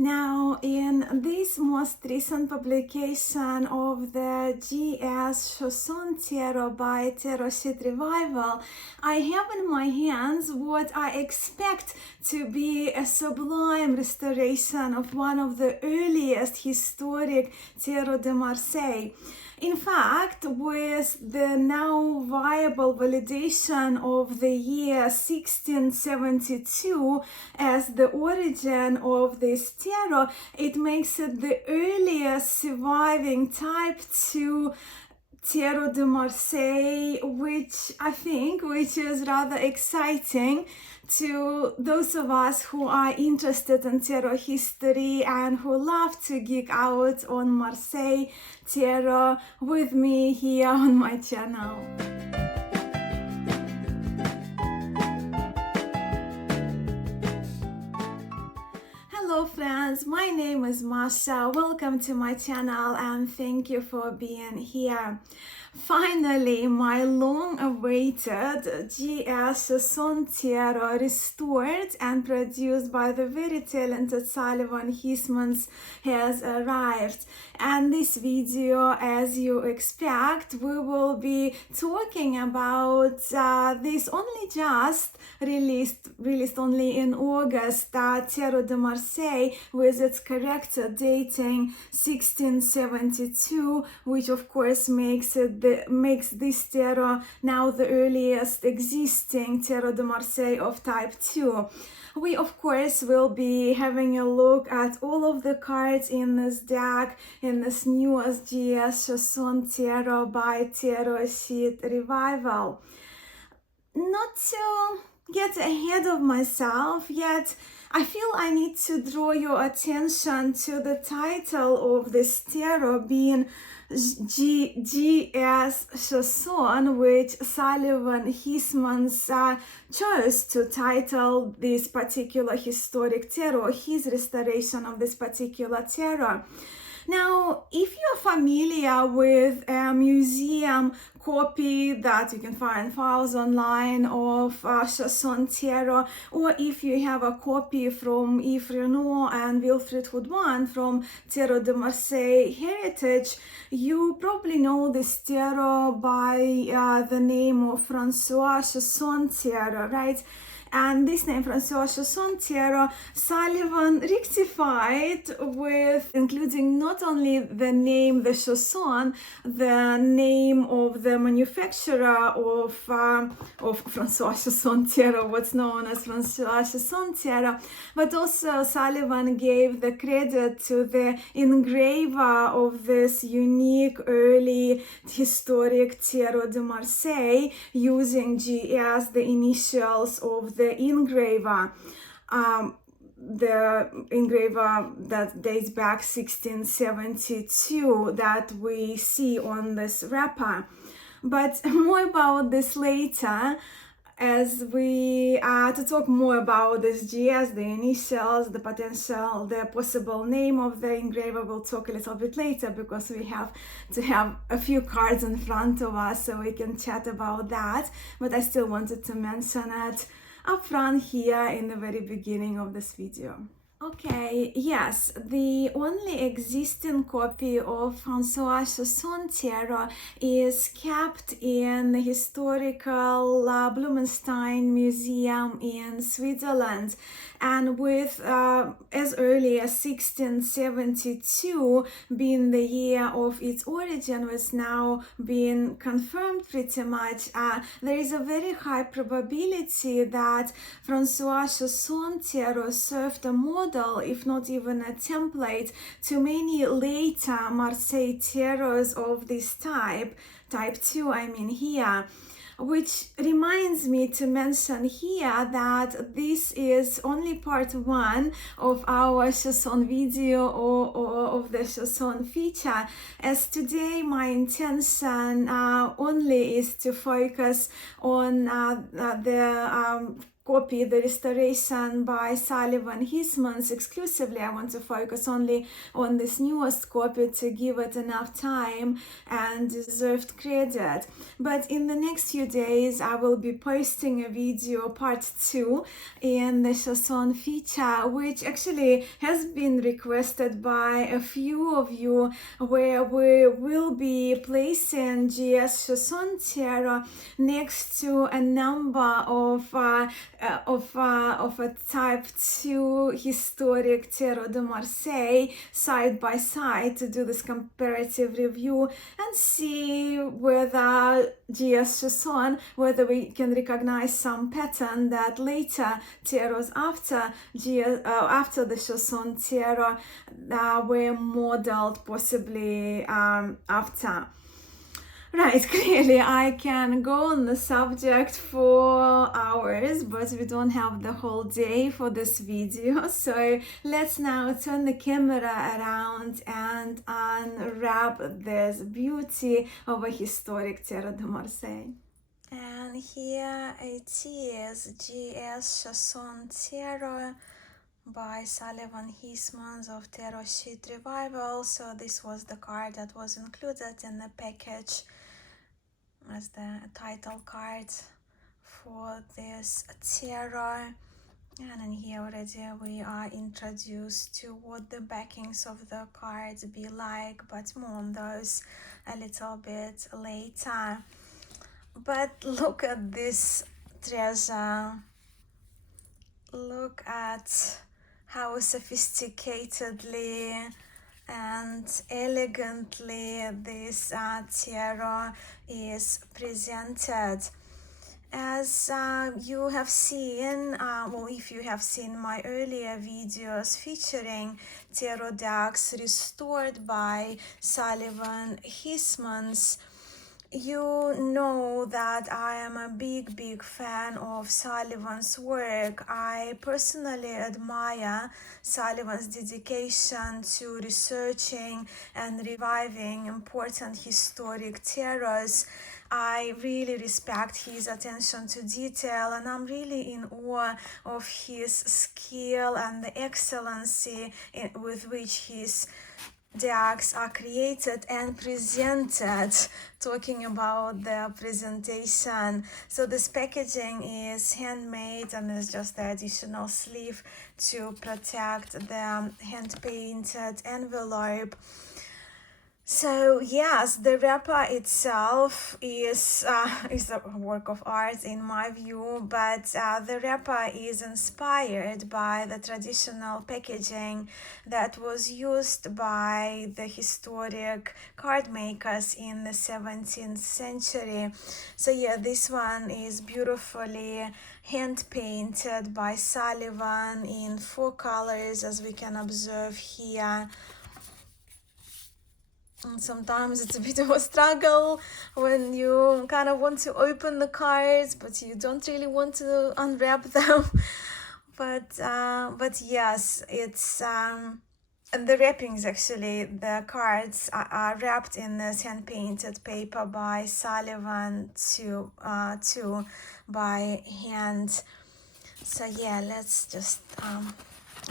Now, in this most recent publication of the GS Chosson Tarot by Tarot Sheet Revival, I have in my hands what I expect to be a sublime restoration of one of the earliest historic Tarot de Marseille. In fact, with the now viable validation of the year 1672 as the origin of this tarot, it makes it the earliest surviving Type II Tarot de Marseille, which is rather exciting to those of us who are interested in tarot history and who love to geek out on Marseille tarot with me here on my channel. Hello friends, my name is Masha. Welcome to my channel and thank you for being here. Finally, my long-awaited GS Chosson Tarot, restored and produced by the very talented Sullivan Hismans, has arrived. And this video, as you expect, we will be talking about this only just released only in August, Tarot de Marseille, with its character dating 1672, which of course makes this tarot now the earliest existing Tarot de Marseille of Type II. We of course will be having a look at all of the cards in this deck, in this newest GS Chosson Tarot by Tarot Sheet Revival. Not to get ahead of myself yet, I feel I need to draw your attention to the title of this tarot being GS Chosson, which Sullivan Hismans chose to title this particular historic tarot, his restoration of this particular tarot. Now, if you're familiar with a museum copy that you can find files online of Chosson Tarot, or if you have a copy from Yves Renaud and Wilfred Houdouin from Tarot de Marseille Heritage, you probably know this tarot by the name of François Chosson Tarot, right? And this name, François Chosson Tarot, Sullivan rectified with including not only the name, the Chosson, the name of the manufacturer of François Chosson Tarot, what's known as François Chosson Tarot, but also Sullivan gave the credit to the engraver of this unique early historic Tarot de Marseille, using GS, the initials of the engraver. The engraver that dates back 1672 that we see on this wrapper. But more about this later, as we to talk more about this GS, the initials, the potential, the possible name of the engraver. We'll talk a little bit later because we have to have a few cards in front of us so we can chat about that. But I still wanted to mention it up front here in the very beginning of this video. Okay, yes, the only existing copy of François Chosson Tarot is kept in the historical Blumenstein Museum in Switzerland, and with as early as 1672 being the year of its origin, was now being confirmed pretty much. There is a very high probability that François Chosson Tarot served a model, if not even a template, to many later Marseille tarots of this type II, I mean here. Which reminds me to mention here that this is only part one of our Chosson video or of the Chosson feature, as today my intention only is to focus on the copy the restoration by Sullivan Hismans exclusively. I want to focus only on this newest copy to give it enough time and deserved credit. But in the next few days I will be posting a video part 2 in the Chosson feature, which actually has been requested by a few of you, where we will be placing GS Chosson Tarot next to a number of a Type II historic Tarot de Marseille side by side to do this comparative review and see whether GS Chosson, whether we can recognize some pattern that later tarots after the Chosson Tarot were modeled possibly after. Right, clearly I can go on the subject for hours, but we don't have the whole day for this video. So let's now turn the camera around and unwrap this beauty of a historic Tarot de Marseille. And here it is, GS Chosson Tarot by Sullivan Hismans of Tarot Sheet Revival. So this was the card that was included in the package as the title card for this tarot. And in here already we are introduced to what the backings of the cards be like, but more on those a little bit later. But look at this treasure. Look at how sophisticatedly and elegantly this tarot is presented. As you have seen, well, if you have seen my earlier videos featuring tarot decks restored by Sullivan Hismans, you know that I am a big fan of Sullivan's work. I personally admire Sullivan's dedication to researching and reviving important historic tarots. I really respect his attention to detail, and I'm really in awe of his skill and the excellency with which his decks are created and presented. Talking about the presentation, so this packaging is handmade and there's just the additional sleeve to protect the hand-painted envelope. So yes, the wrapper itself is a work of art in my view, but the wrapper is inspired by the traditional packaging that was used by the historic card makers in the 17th century. So yeah, this one is beautifully hand painted by Sullivan in 4 colors, as we can observe here. And sometimes it's a bit of a struggle when you kind of want to open the cards, but you don't really want to unwrap them. But yes, it's and the wrappings, actually, the cards are wrapped in this hand-painted paper by Sullivan too by hand. So yeah, let's just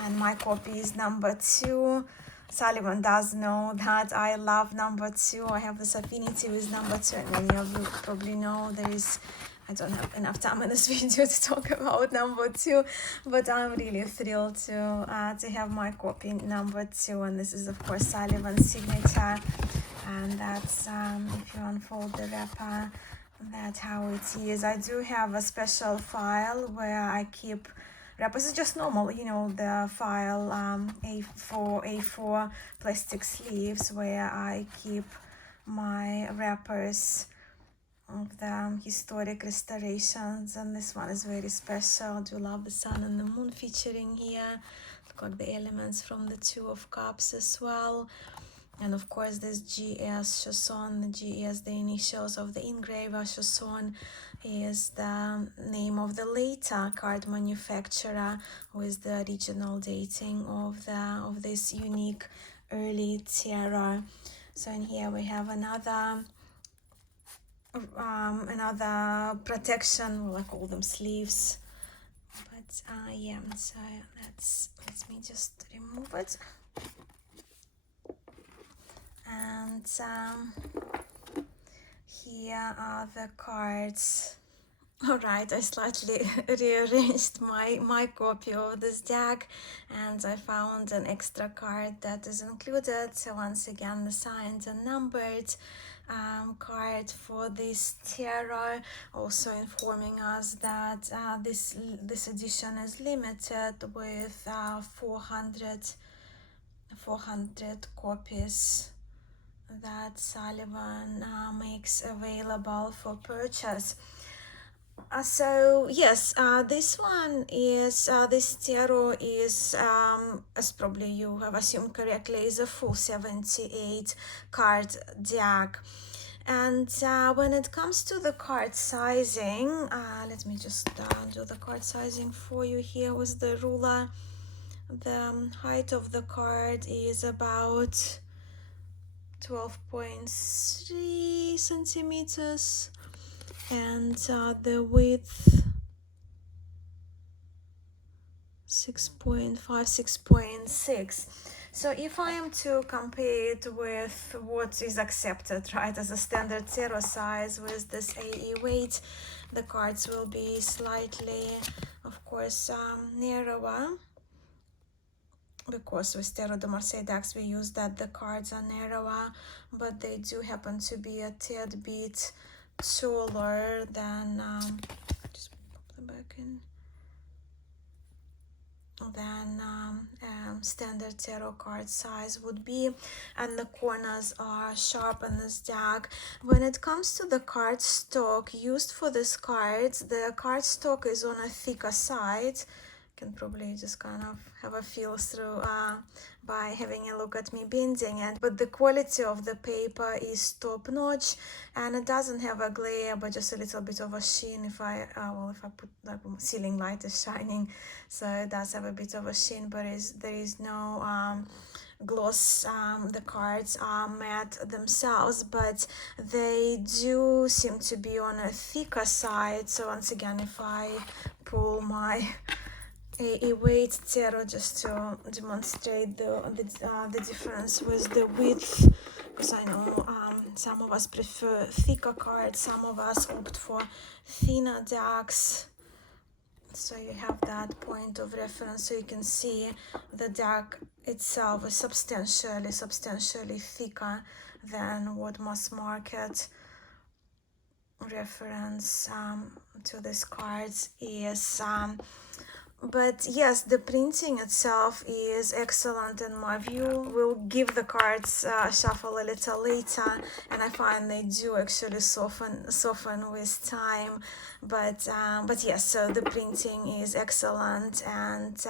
and my copy is number 2. Sullivan does know that I love number 2. I have this affinity with number 2, and many of you probably know I don't have enough time in this video to talk about number 2, but I'm really thrilled to have my copy number 2, and this is of course Sullivan's signature, and that's if you unfold the wrapper, that's how it is. I do have a special file where I keep wrappers. It's just normal, you know, the file A4 plastic sleeves where I keep my wrappers of the historic restorations, and this one is very special. I do love the sun and the moon featuring here. Look at the elements from the 2 of Cups as well. And of course this GS Chosson, the GS, the initials of the engraver. Chosson is the name of the later card manufacturer, with the original dating of this unique early tarot. So in here we have another protection, well, I call them sleeves, yeah, so let me just remove it. And here are the cards. All right, I slightly rearranged my copy of this deck, and I found an extra card that is included. So once again, the signed and numbered card for this tarot, also informing us that this edition is limited with 400 copies that Sullivan makes available for purchase. So yes, this one is this tarot is as probably you have assumed correctly, is a full 78 card deck. And when it comes to the card sizing, let me just do the card sizing for you here with the ruler. The height of the card is about 12.3 centimeters, and the width 6.5, 6.6. So if I am to compare it with what is accepted, right, as a standard tarot size with this AE weight, the cards will be slightly, of course, narrower, because with Tarot de Marseille decks we use that the cards are narrower, but they do happen to be a tad bit taller than just pop them back in, than standard tarot card size would be, and the corners are sharp in this deck. When it comes to the card stock used for this cards, the card stock is on a thicker side. Can probably just kind of have a feel through by having a look at me bending it, but the quality of the paper is top notch, and it doesn't have a glare but just a little bit of a sheen. If I put like ceiling light is shining, so it does have a bit of a sheen, but there is no gloss. The cards are matte themselves, but they do seem to be on a thicker side. So once again, if I pull my a weight tarot just to demonstrate the difference with the width, because I know some of us prefer thicker cards, some of us opt for thinner decks. So you have that point of reference, so you can see the deck itself is substantially thicker than what mass market reference to these cards is. But yes, the printing itself is excellent in my view. We'll give the cards a shuffle a little later, and I find they do actually soften with time. But yes, so the printing is excellent, and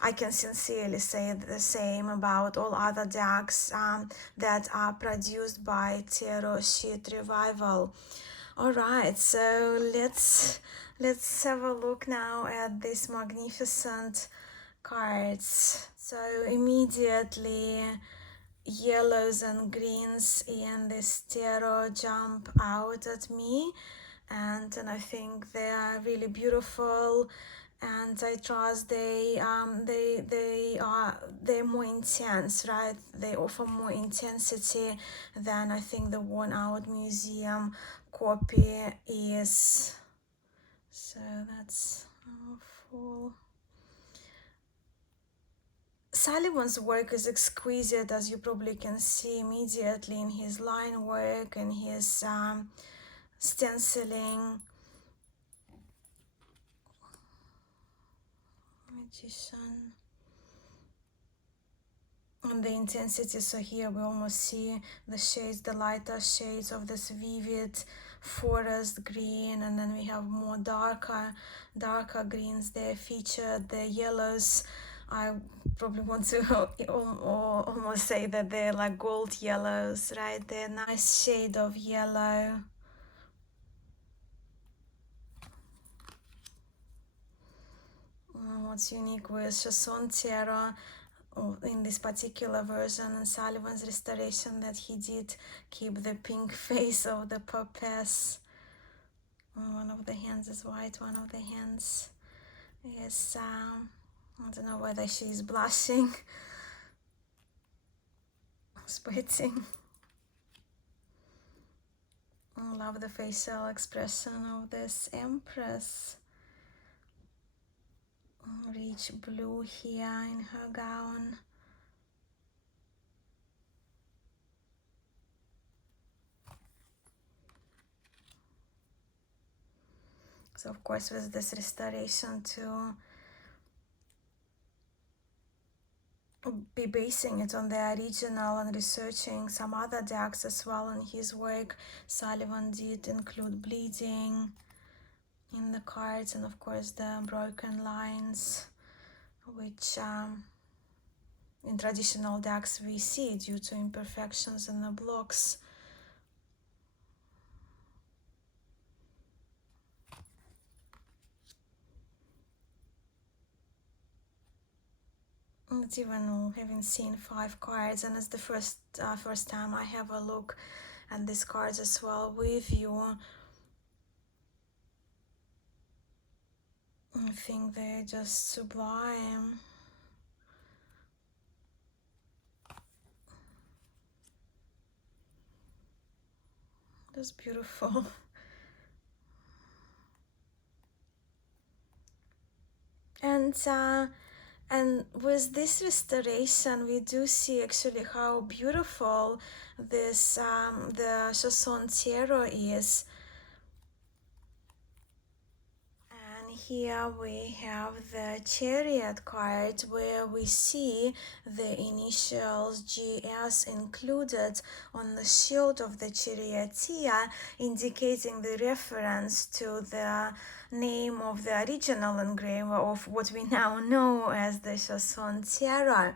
I can sincerely say the same about all other decks that are produced by Tarot Sheet Revival. All right, so let's have a look now at these magnificent cards. So immediately yellows and greens in this tarot jump out at me, and I think they are really beautiful, and I trust they're more intense, right? They offer more intensity than I think the worn out museum copy is. So that's full. Sullivan's work is exquisite, as you probably can see immediately in his line work and his stenciling. Magician. And the intensity, so here we almost see the shades, the lighter shades of this vivid forest green, and then we have more darker greens there featured. The yellows, I probably want to almost say that they're like gold yellows, right? They're a nice shade of yellow. What's unique with Chosson Tarot in this particular version and Sullivan's restoration, that he did keep the pink face of the purpose. One of the hands is white, one of the hands is, I don't know whether she's blushing, sweating. I love the facial expression of this Empress. Rich blue here in her gown. So of course with this restoration to be basing it on the original and researching some other decks as well in his work. Sullivan did include bleeding in the cards, and of course the broken lines, which in traditional decks we see due to imperfections in the blocks. Not even having seen 5 cards, and it's the first time I have a look at these cards as well with you. I think they're just sublime. That's beautiful. And with this restoration, we do see actually how beautiful this the Chosson Tarot is. And here we have the Chariot card, where we see the initials GS included on the shield of the charioteer, indicating the reference to the name of the original engraver of what we now know as the Chosson Tarot.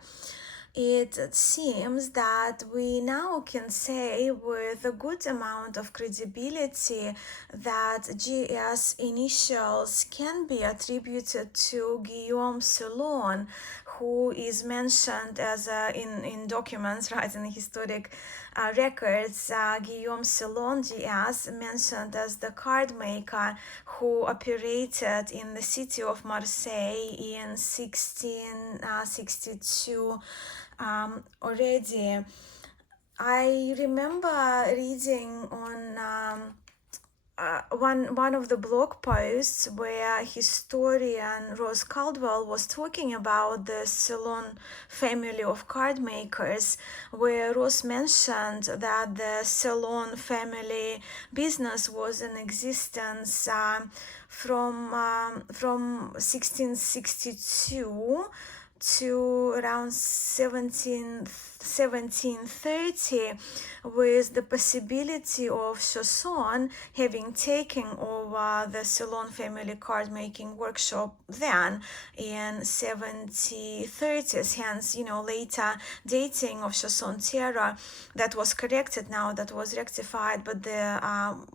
It seems that we now can say with a good amount of credibility that GS initials can be attributed to Guillaume Sellon, who is mentioned as in documents, right, in historic records. Guillaume Sellon, GS, mentioned as the card maker who operated in the city of Marseille in 1662. Already. I remember reading on one of the blog posts where historian Rose Caldwell was talking about the Sellon family of card makers, where Rose mentioned that the Sellon family business was in existence from 1662 to around 1730, with the possibility of Chosson having taken over the Sellon family card making workshop then in 1730s, hence later dating of Chosson Tarot that was corrected now, that was rectified, but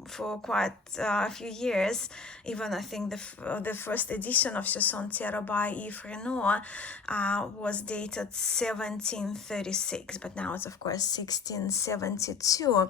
for quite a few years, even I think the first edition of Chosson Tarot by Yves Renoir was dated 1736, but now it's of course 1672.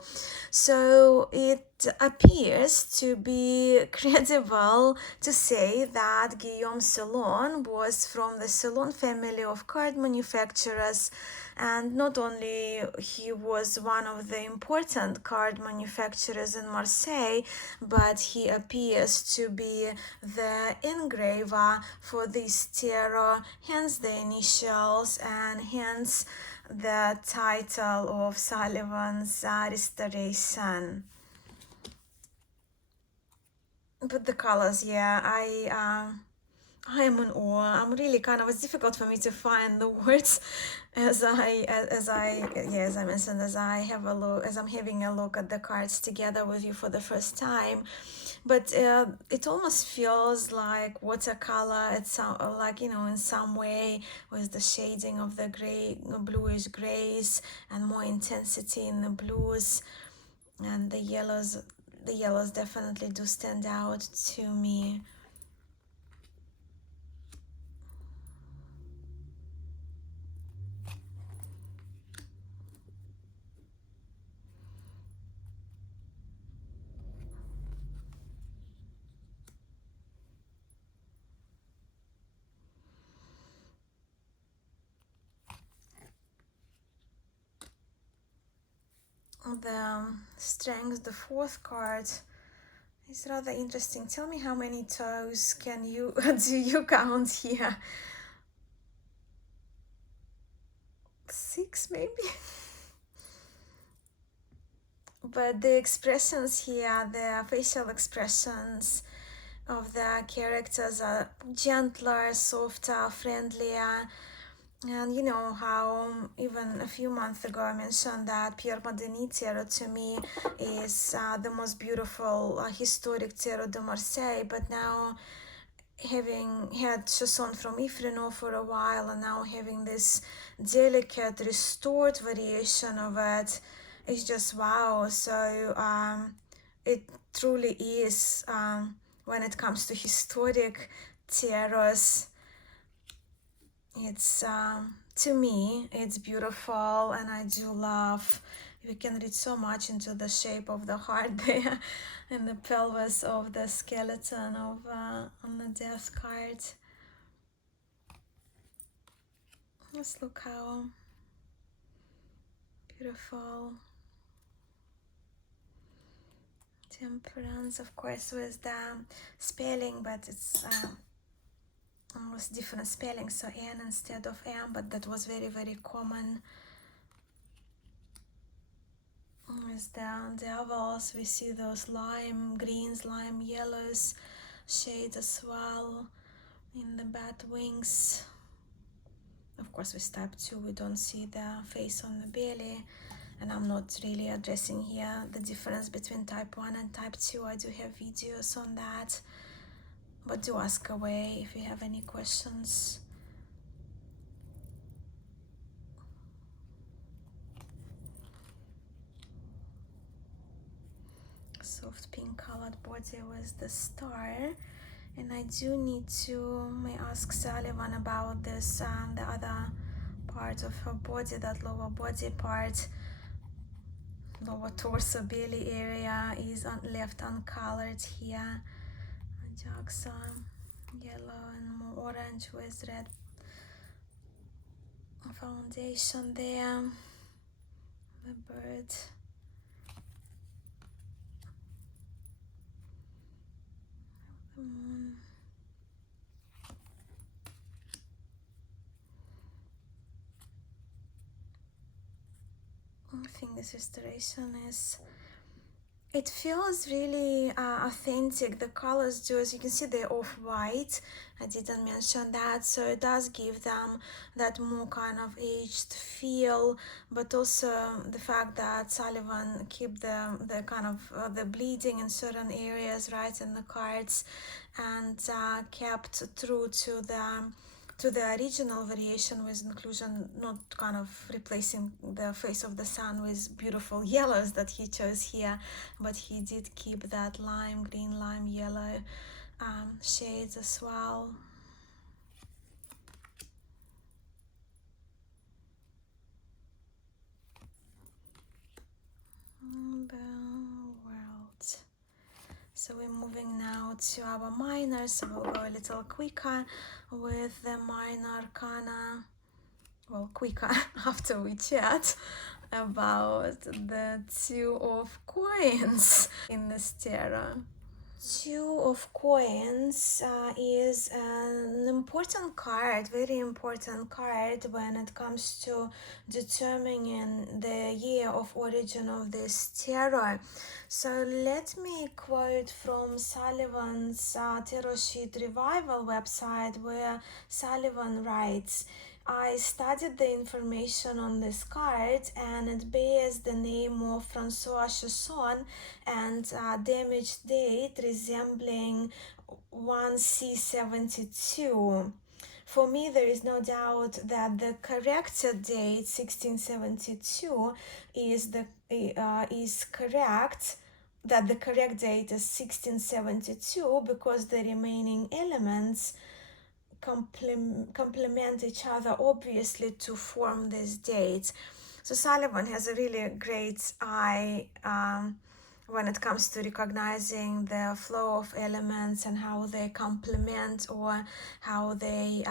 So it appears to be credible to say that Guillaume Sellon was from the Sellon family of card manufacturers, and not only he was one of the important card manufacturers in Marseille, but he appears to be the engraver for this tarot, hence the initials and hence the title of Sullivan's restoration. But the colors, yeah, I am in awe. I'm really it's difficult for me to find the words as I mentioned, as I'm having a look at the cards together with you for the first time. But it almost feels like watercolor. It's like in some way, with the shading of the bluish grays and more intensity in the blues, and the yellows. The yellows definitely do stand out to me. the strength, the fourth card, is rather interesting. Tell me how many toes can you do you count here? 6 maybe? But the expressions here, the facial expressions of the characters are gentler, softer, friendlier. And you know how even a few months ago I mentioned that Pierre Madeni Tarot to me is the most beautiful historic Tarot de Marseille, but now having had Chosson from Ifreno for a while and now having this delicate restored variation of it is just wow. So it truly is, when it comes to historic tarots, it's to me it's beautiful, and I do love, you can read so much into the shape of the heart there and the pelvis of the skeleton of on the death card. Just look how beautiful. Temperance, of course, with the spelling, but it's almost different spelling, so N instead of M, but that was very, very common. With the devils, we see those lime greens, lime yellows shades as well in the bat wings. Of course, with type 2, we don't see the face on the belly, and I'm not really addressing here the difference between type 1 and type 2. I do have videos on that, but do ask away if you have any questions. Soft pink colored body with the star. And I do need to may ask Sullivan about this, the other part of her body, that lower body part, lower torso belly area is left uncolored here. Darks yellow and more orange with red foundation there. The bird. The moon. I think this restoration is, it feels really authentic. The colors do, as you can see, they're off-white. I didn't mention that, so it does give them that more kind of aged feel, but also the fact that Sullivan keep the kind of the bleeding in certain areas, right, in the cards, and kept true to the original variation with inclusion, not kind of replacing the face of the sun with beautiful yellows that he chose here, but he did keep that lime green, lime yellow shades as well. The world. So we're moving now to our minor, so we'll go a little quicker with the minor arcana. Well, quicker after we chat about the Two of Coins in this tarot. Two of Coins is an important card, very important card when it comes to determining the year of origin of this tarot. So let me quote from Sullivan's Tarot Sheet Revival website, where Sullivan writes, I studied the information on this card and it bears the name of Francois Chosson and damaged date resembling 1C72. For me, there is no doubt that the corrected date 1672 is correct, that the correct date is 1672 because the remaining elements complement each other obviously to form this date. So Sullivan has a really great eye when it comes to recognizing the flow of elements and how they complement or how they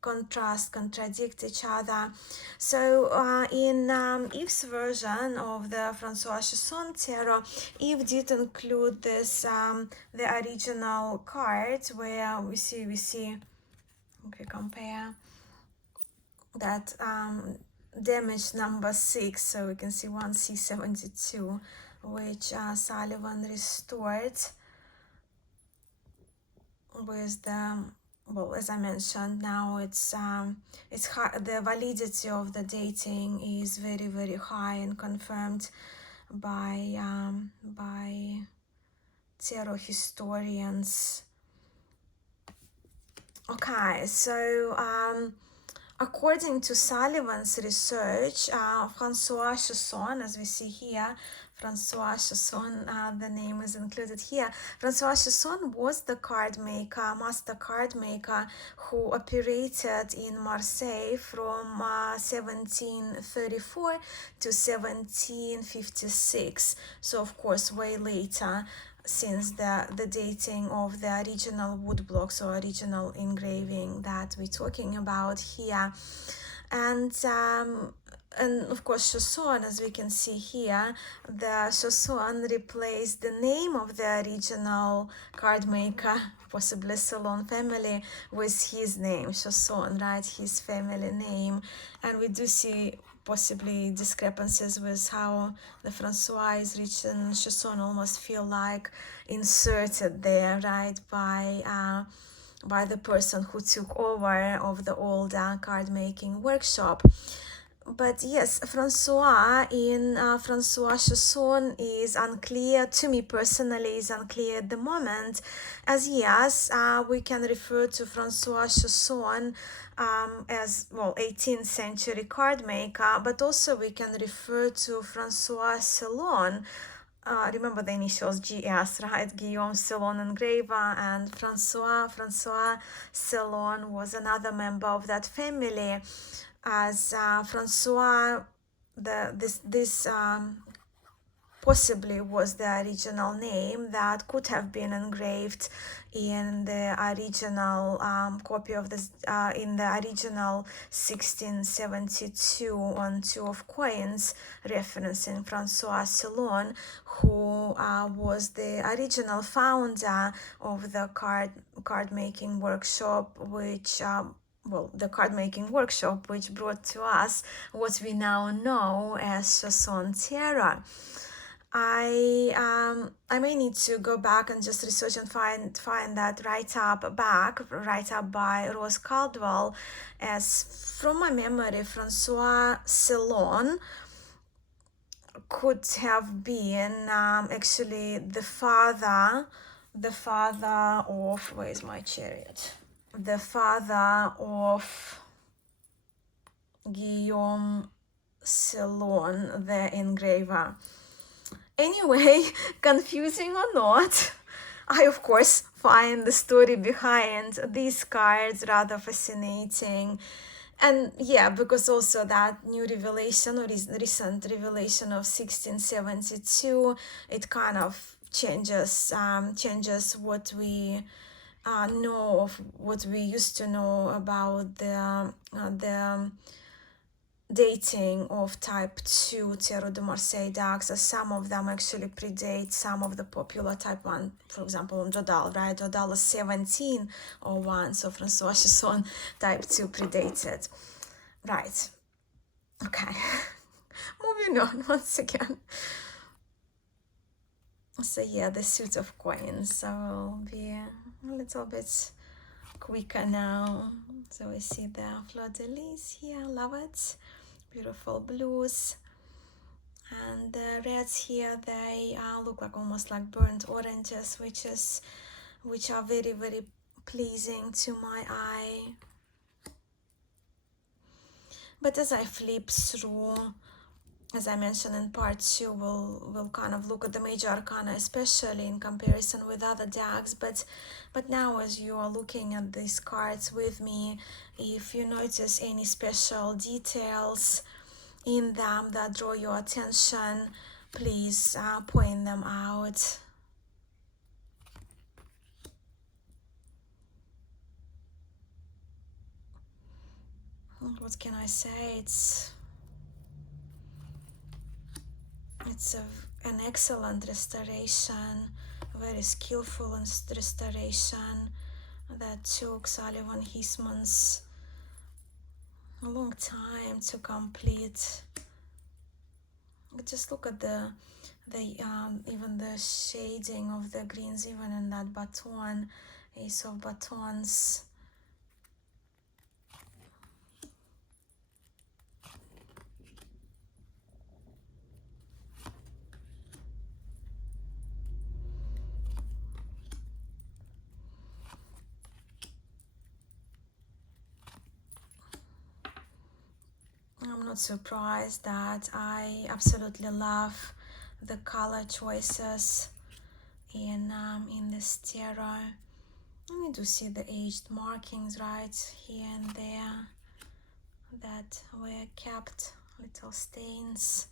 contradict each other. So in Yves' version of the Francois Chosson Tarot, Yves did include this the original card where we see if we compare that damage number 6, so we can see 1C72, which Sullivan restored with the, well, as I mentioned, now it's high, the validity of the dating is very, very high and confirmed by tarot historians. Okay, so according to Sullivan's research, Francois Chosson, as we see here, Francois Chosson, the name is included here. Francois Chosson was the card maker, master card maker, who operated in Marseille from 1734 to 1756. So, of course, way later, since the dating of the original woodblocks or original engraving that we're talking about here. And of course Chosson, as we can see here, the Chosson replaced the name of the original card maker, possibly Sellon family, with his name, Chosson, right, his family name. And we do see possibly discrepancies with how the Francois is written. Chosson almost feel like inserted there, right, by the person who took over of the old card making workshop. But yes, Francois in Francois Chosson is unclear, to me personally is unclear at the moment, as yes, we can refer to Francois Chosson as, well, 18th century card maker, but also we can refer to Francois Sellon. Remember the initials GS, right? Guillaume Sellon engraver, and Francois Sellon was another member of that family. As Francois, this possibly was the original name that could have been engraved in the original copy of this, in the original 1672 on 2 of coins, referencing Francois Sellon, who was the original founder of the card making workshop, which well, the card making workshop, which brought to us what we now know as Chosson Tarot. I may need to go back and just research and find that write up by Rose Caldwell, as from my memory Francois Sellon could have been actually the father of, where's my chariot? The father of Guillaume Sellon, the engraver. Anyway, confusing or not, I of course find the story behind these cards rather fascinating. And yeah, because also that new revelation or recent revelation of 1672, it kind of changes what we know of what we used to know about the dating of Type II Tarot de Marseille decks, as some of them actually predate some of the popular Type I, for example, Jodal, right? Jodal is 1701, so Francois Chosson Type II predated. Right. Okay. Moving on once again. So yeah, the suit of coins. So we'll be a little bit quicker now. So we see the fleur-de-lis here, love it. Beautiful blues. And the reds here, they look like almost like burnt oranges, which are very, very pleasing to my eye. But as I flip through, as I mentioned in part 2, we'll kind of look at the major arcana, especially in comparison with other decks. But now, as you are looking at these cards with me, if you notice any special details in them that draw your attention, please point them out. what can I say, it's an excellent restoration, very skillful restoration that took Sullivan Hismans a long time to complete. Just look at the even the shading of the greens, even in that baton, ace of batons. I'm not surprised that I absolutely love the color choices in this tarot. And we do see the aged markings right here and there that were kept, little stains.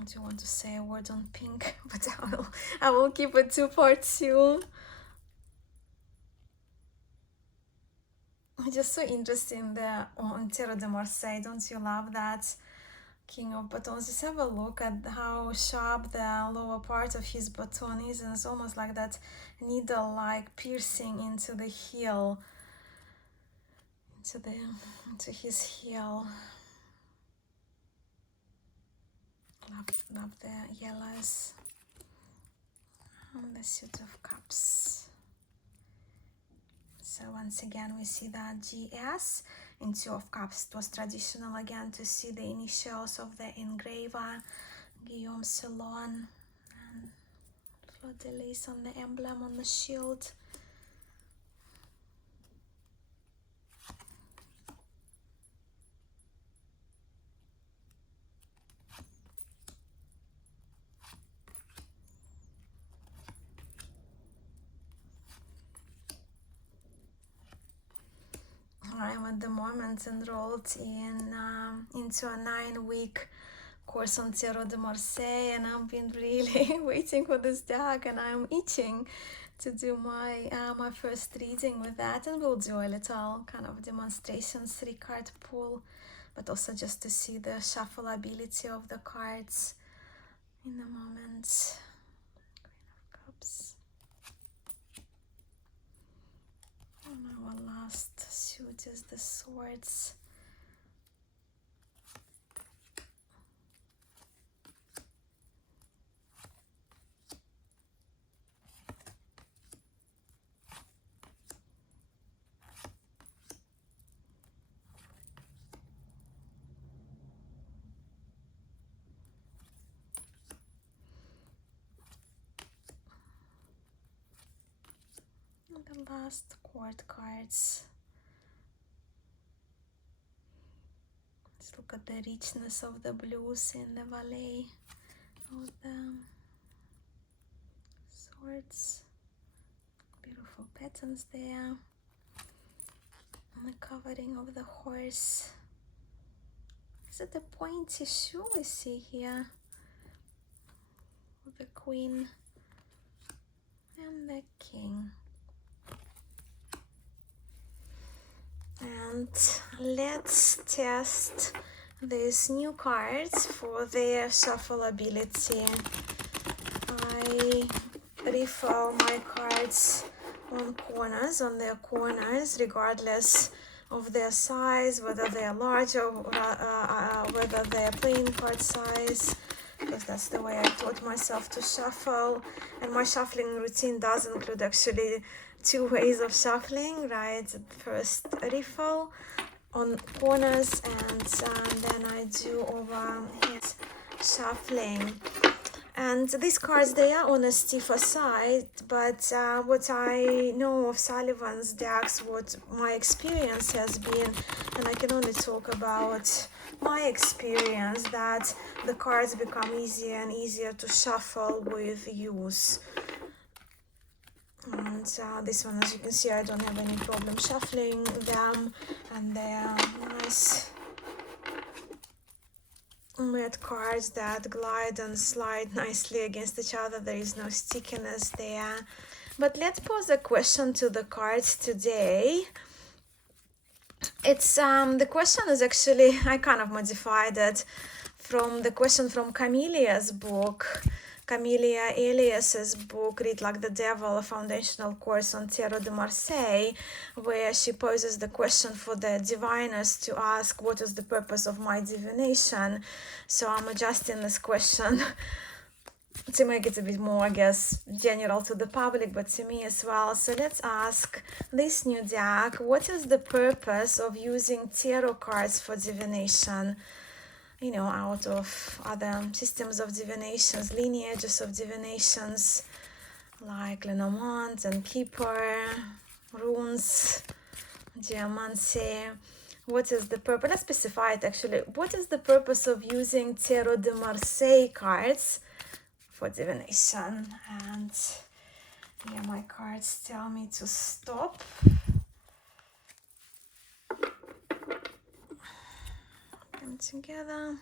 I do want to say a word on pink, but I will keep it two-part too. It's just so interesting on Tarot de Marseille. Don't you love that? King of Batons. Just have a look at how sharp the lower part of his baton is, and it's almost like that needle-like piercing into the heel, into his heel. Love the yellows and the suit of cups. So once again we see that GS in Two of Cups. It was traditional again to see the initials of the engraver, Guillaume Sellon, and fleur-de-lis on the emblem on the shield. I'm at the moment enrolled into a 9-week course on Tarot de Marseille, and I've been really waiting for this deck, and I'm itching to do my my first reading with that, and we'll do a little kind of demonstration 3-card pull, but also just to see the shuffleability of the cards in a moment. Queen of Cups. And our last suit is the Swords. And the last court cards. Let's look at the richness of the blues in the valet of the Swords. Beautiful patterns there. And the covering of the horse. Is it the pointy shoe we see here? With the Queen and the King. And let's test these new cards for their shuffleability. I refill my cards on their corners, regardless of their size, whether they are large or whether they are plain card size, because that's the way I taught myself to shuffle. And my shuffling routine does include actually 2 ways of shuffling, right? First refill on corners, and then I do overhead shuffling. And these cards, they are on a stiffer side, but what I know of Sullivan's decks, what my experience has been, and I can only talk about my experience, that the cards become easier and easier to shuffle with use. And this one, as you can see, I don't have any problem shuffling them, and they are nice red cards that glide and slide nicely against each other. There is no stickiness there. But let's pose a question to the cards today. It's the question is actually, I kind of modified it from the question from Camelia's book, Camelia Elias's book, Read Like the Devil, a foundational course on Tarot de Marseille, where she poses the question for the diviners to ask, what is the purpose of my divination? So I'm adjusting this question to make it a bit more, I guess, general to the public, but to me as well. So let's ask this new deck, what is the purpose of using tarot cards for divination? You know, out of other systems of divinations, lineages of divinations, like Lenormand and Keeper, runes, geomancy. What is the purpose? Let's specify it actually. What is the purpose of using Tarot de Marseille cards for divination? And yeah, my cards tell me to stop. Them together.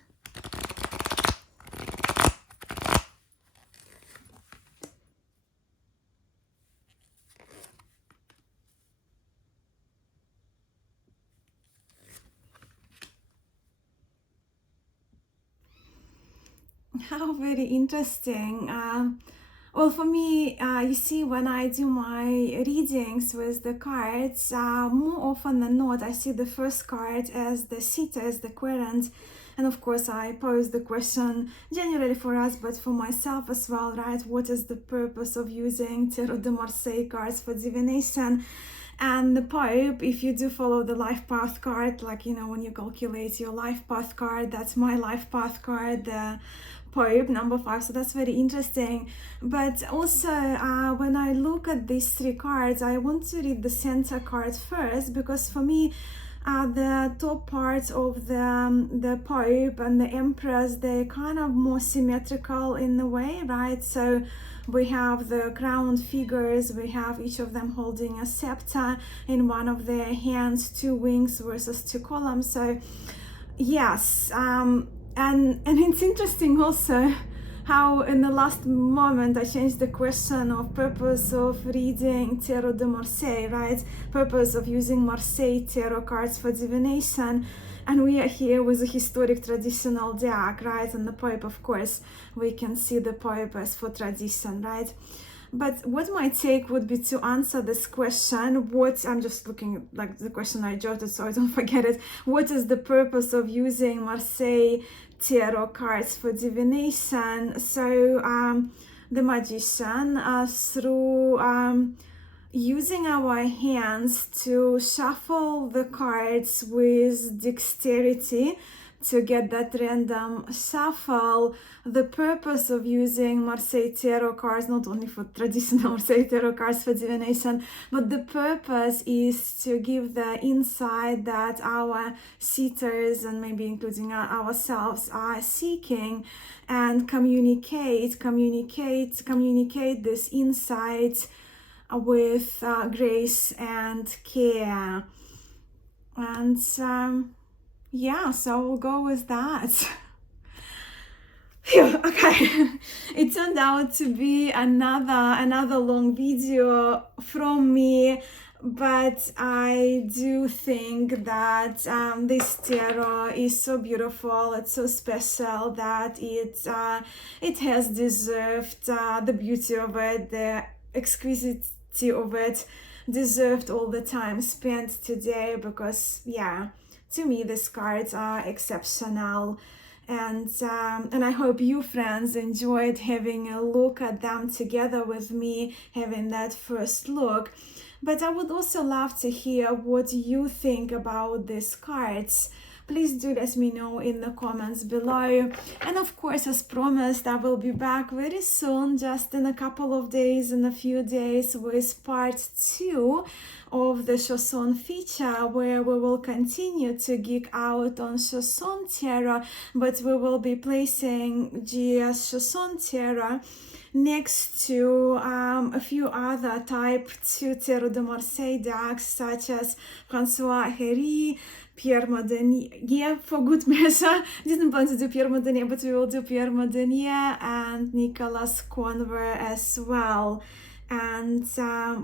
How very interesting. Well, for me, you see, when I do my readings with the cards, more often than not, I see the first card as the seater, as the querent. And of course, I pose the question generally for us, but for myself as well, right? What is the purpose of using Tarot de Marseille cards for divination? And the Pope, if you do follow the life path card, like, you know, when you calculate your life path card, that's my life path card, the Pope, number 5, so that's very interesting. But also, when I look at these 3 cards, I want to read the center card first, because for me, the top part of the Pope and the Empress, they're kind of more symmetrical in a way, right? So we have the crowned figures, we have each of them holding a scepter in one of their hands, 2 wings versus 2 columns. So yes, and it's interesting also how in the last moment I changed the question of purpose of reading Tarot de Marseille, right? Purpose of using Marseille tarot cards for divination. And we are here with a historic traditional deck, right? And the Pope, of course, we can see the Pope as for tradition, right? But what my take would be to answer this question, I'm just looking at like the question I jotted so I don't forget it. What is the purpose of using Marseille tarot cards for divination? So the magician, through using our hands to shuffle the cards with dexterity to get that random shuffle. The purpose of using Marseille tarot cards, not only for traditional Marseille tarot cards for divination, but the purpose is to give the insight that our seekers, and maybe including ourselves, are seeking, and communicate this insight with grace and care. And yeah, so we'll go with that. Phew, okay, it turned out to be another long video from me, but I do think that this tarot is so beautiful, it's so special, that it has deserved the beauty of it, the exquisity of it, deserved all the time spent today, because yeah, to me these cards are exceptional. And I hope you friends enjoyed having a look at them together with me, having that first look. But I would also love to hear what you think about these cards. Please do let me know in the comments below. And of course, as promised, I will be back very soon, just in a couple of days, in a few days, with part 2 of the Chosson feature, where we will continue to geek out on Chosson Tarot, but we will be placing GS Chosson Tarot next to a few other Type II Tarot de Marseille decks, such as François Herry, Pierre Modenier for good measure. Didn't plan to do Pierre Modenier, but we will do Pierre Modenier and Nicolas Conver as well. And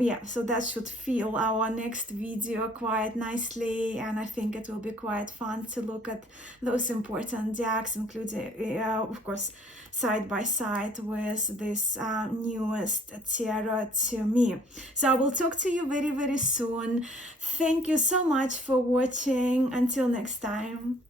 yeah, so that should fill our next video quite nicely, and I think it will be quite fun to look at those important decks, including of course side by side with this newest tarot to me. So I will talk to you very, very soon. Thank you so much for watching. Until next time.